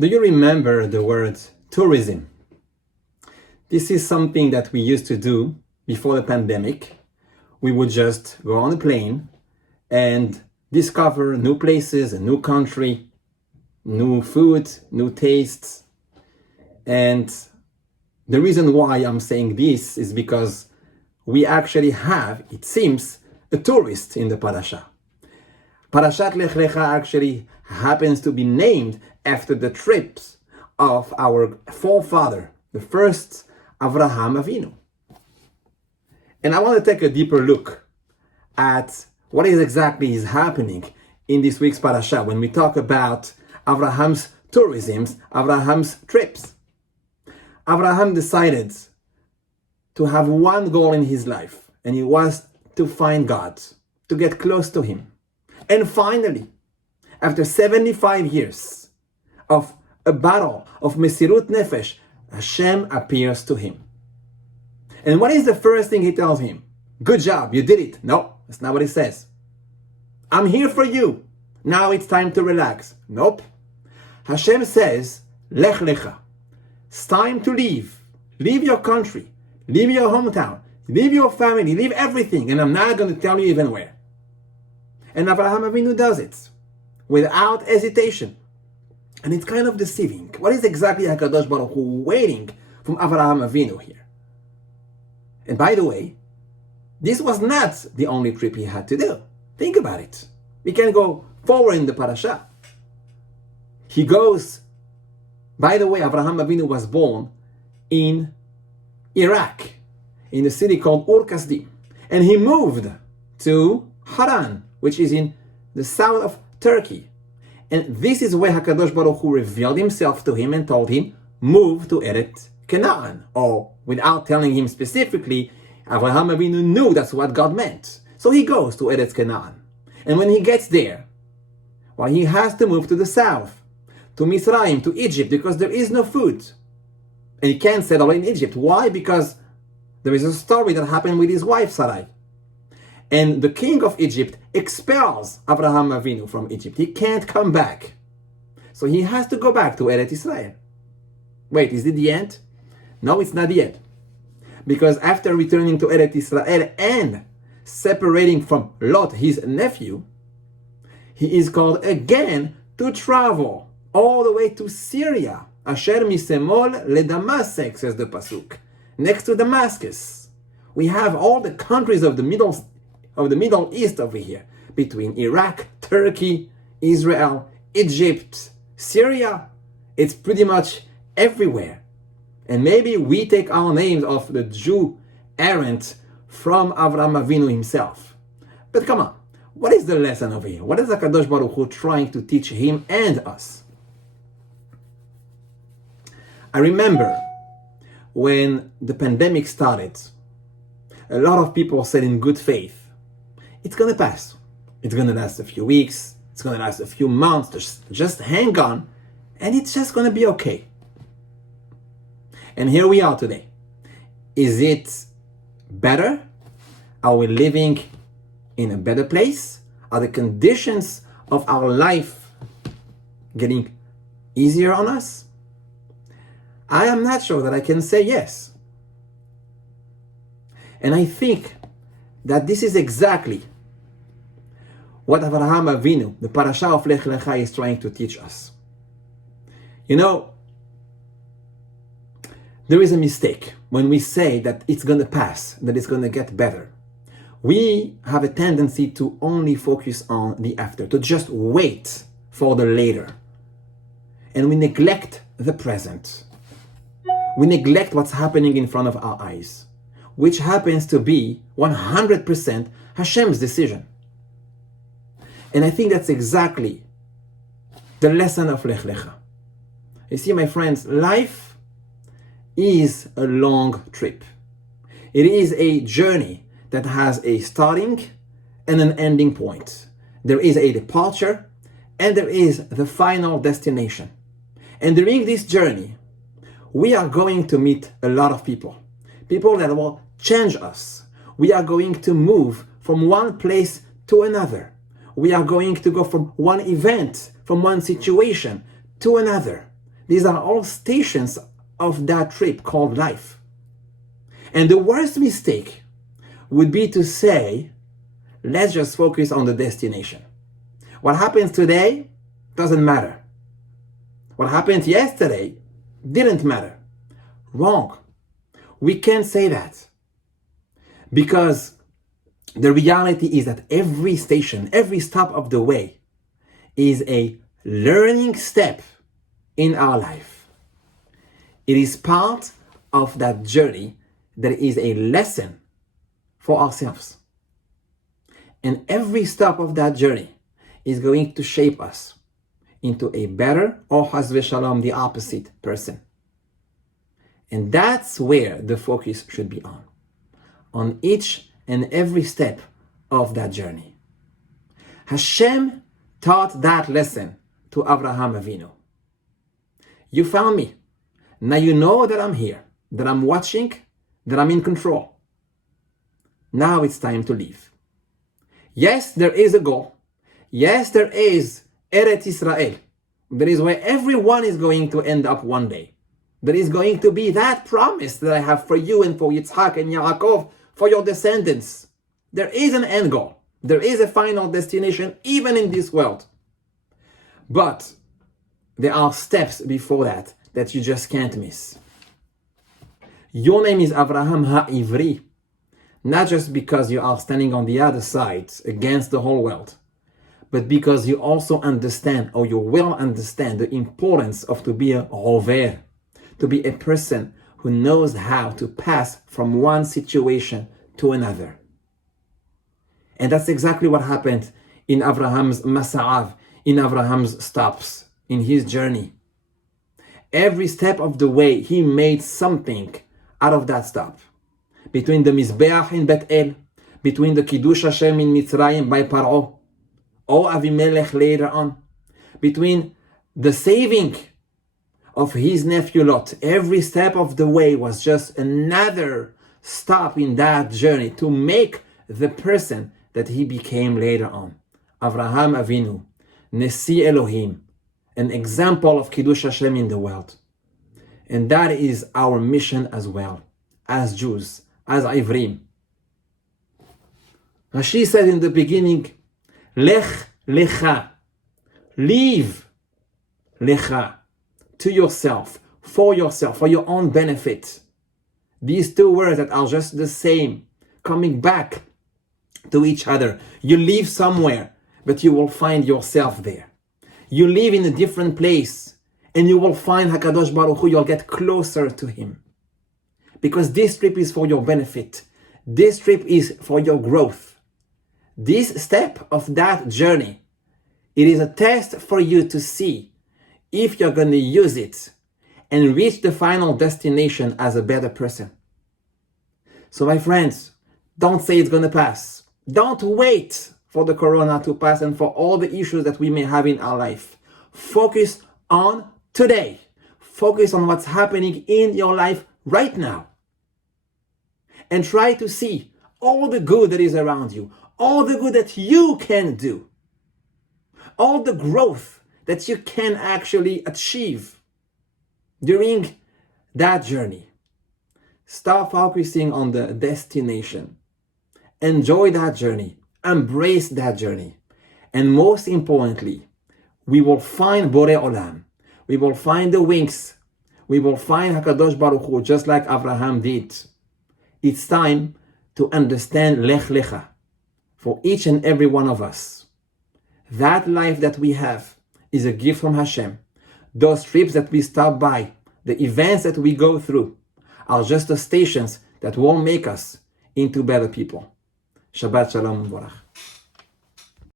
Do you remember the word tourism? This is something that we used to do before the pandemic. We would just go on a plane and discover new places, a new country, new food, new tastes. And the reason why I'm saying this is because we actually have, it seems, a tourist in the Parashat. Parashat Lecha actually happens to be named after the trips of our forefather, the first Avraham Avinu. And I want to take a deeper look at what exactly is happening in this week's Parashat when we talk about Avraham's tourisms, Avraham's trips. Avraham decided to have one goal in his life, and it was to find God, to get close to Him. And finally, after 75 years of a battle of Mesirut Nefesh, Hashem appears to him. And what is the first thing He tells him? Good job, you did it. No, that's not what He says. I'm here for you. Now it's time to relax. Nope. Hashem says, Lech Lecha. It's time to leave. Leave your country. Leave your hometown. Leave your family. Leave everything. And I'm not going to tell you even where. And Avraham Avinu does it without hesitation. And it's kind of deceiving. What is exactly HaKadosh Baruch Hu waiting from Avraham Avinu here? And by the way, this was not the only trip he had to do. Think about it. We can go forward in the parasha. He goes, by the way, Avraham Avinu was born in Iraq, in a city called Ur Kasdim. And he moved to Haran, which is in the south of Turkey. And this is where HaKadosh Baruch Hu revealed Himself to him and told him, move to Eretz Canaan. Or, without telling him specifically, Avraham Avinu knew that's what God meant. So he goes to Eretz Canaan. And when he gets there, well, he has to move to the south, to Misraim, to Egypt, because there is no food. And he can't settle in Egypt. Why? Because there is a story that happened with his wife, Sarai. And the king of Egypt expels Avraham Avinu from Egypt. He can't come back. So he has to go back to Eretz Israel. Wait, is it the end? No, it's not the end. Because after returning to Eretz Israel and separating from Lot, his nephew, he is called again to travel all the way to Syria. Asher misemol leDamasek, says the Pasuk. Next to Damascus. We have all the countries of the Middle East over here, between Iraq, Turkey, Israel, Egypt, Syria. It's pretty much everywhere. And maybe we take our names of the Jew errant from Avraham Avinu himself. But come on, what is the lesson over here? What is HaKadosh Baruch Hu trying to teach him and us? I remember when the pandemic started, a lot of people said in good faith, it's going to pass. It's going to last a few weeks. It's going to last a few months. Just hang on, and it's just going to be okay. And here we are today. Is it better? Are we living in a better place? Are the conditions of our life getting easier on us? I am not sure that I can say yes. And I think that this is exactly what Avraham Avinu, the Parashat of Lech Lecha, is trying to teach us. You know, there is a mistake when we say that it's going to pass, that it's going to get better. We have a tendency to only focus on the after, to just wait for the later. And we neglect the present. We neglect what's happening in front of our eyes, which happens to be 100% Hashem's decision. And I think that's exactly the lesson of Lech Lecha. You see, my friends, life is a long trip. It is a journey that has a starting and an ending point. There is a departure and there is the final destination. And during this journey, we are going to meet a lot of people. People that will change us. We are going to move from one place to another. We are going to go from one event, from one situation to another. These are all stations of that trip called life. And the worst mistake would be to say, let's just focus on the destination. What happens today doesn't matter. What happened yesterday didn't matter. Wrong. We can't say that. Because the reality is that every station, every stop of the way is a learning step in our life. It is part of that journey that is a lesson for ourselves. And every stop of that journey is going to shape us into a better, or Chas v'Shalom, the opposite person. And that's where the focus should be on each and every step of that journey. Hashem taught that lesson to Avraham Avinu. You found me. Now you know that I'm here, that I'm watching, that I'm in control. Now it's time to leave. Yes, there is a goal. Yes, there is Eretz Israel. That is where everyone is going to end up one day. There is going to be that promise that I have for you and for Yitzhak and Yaakov, for your descendants. There is an end goal. There is a final destination, even in this world. But there are steps before that you just can't miss. Your name is Avraham HaIvri, not just because you are standing on the other side against the whole world, but because you also understand, or you will understand, the importance of to be a rover, to be a person who knows how to pass from one situation to another. And that's exactly what happened in Abraham's Masa'av, in Abraham's stops, in his journey. Every step of the way, he made something out of that stop. Between the Mizbeach in Bet El, between the Kiddush Hashem in Mitzrayim by Paro, or Avimelech later on, between the saving of his nephew Lot, every step of the way was just another stop in that journey to make the person that he became later on. Avraham Avinu, Nesi Elohim, an example of Kiddush Hashem in the world. And that is our mission as well, as Jews, as Ivrim. Rashi said in the beginning, Lech, Lecha, leave, Lecha, to yourself, for your own benefit. These two words that are just the same, coming back to each other. You live somewhere, but you will find yourself there. You live in a different place, and you will find HaKadosh Baruch Hu, you'll get closer to Him. Because this trip is for your benefit. This trip is for your growth. This step of that journey, it is a test for you to see if you're going to use it and reach the final destination as a better person. So my friends, don't say it's going to pass. Don't wait for the corona to pass and for all the issues that we may have in our life. Focus on today. Focus on what's happening in your life right now. And try to see all the good that is around you, all the good that you can do, all the growth that you can actually achieve during that journey. Start focusing on the destination. Enjoy that journey. Embrace that journey. And most importantly, we will find Borei Olam. We will find the wings. We will find HaKadosh Baruch Hu, just like Avraham did. It's time to understand Lech Lecha for each and every one of us. That life that we have is a gift from Hashem. Those trips that we stop by, the events that we go through, are just the stations that will make us into better people. Shabbat Shalom U'Barach.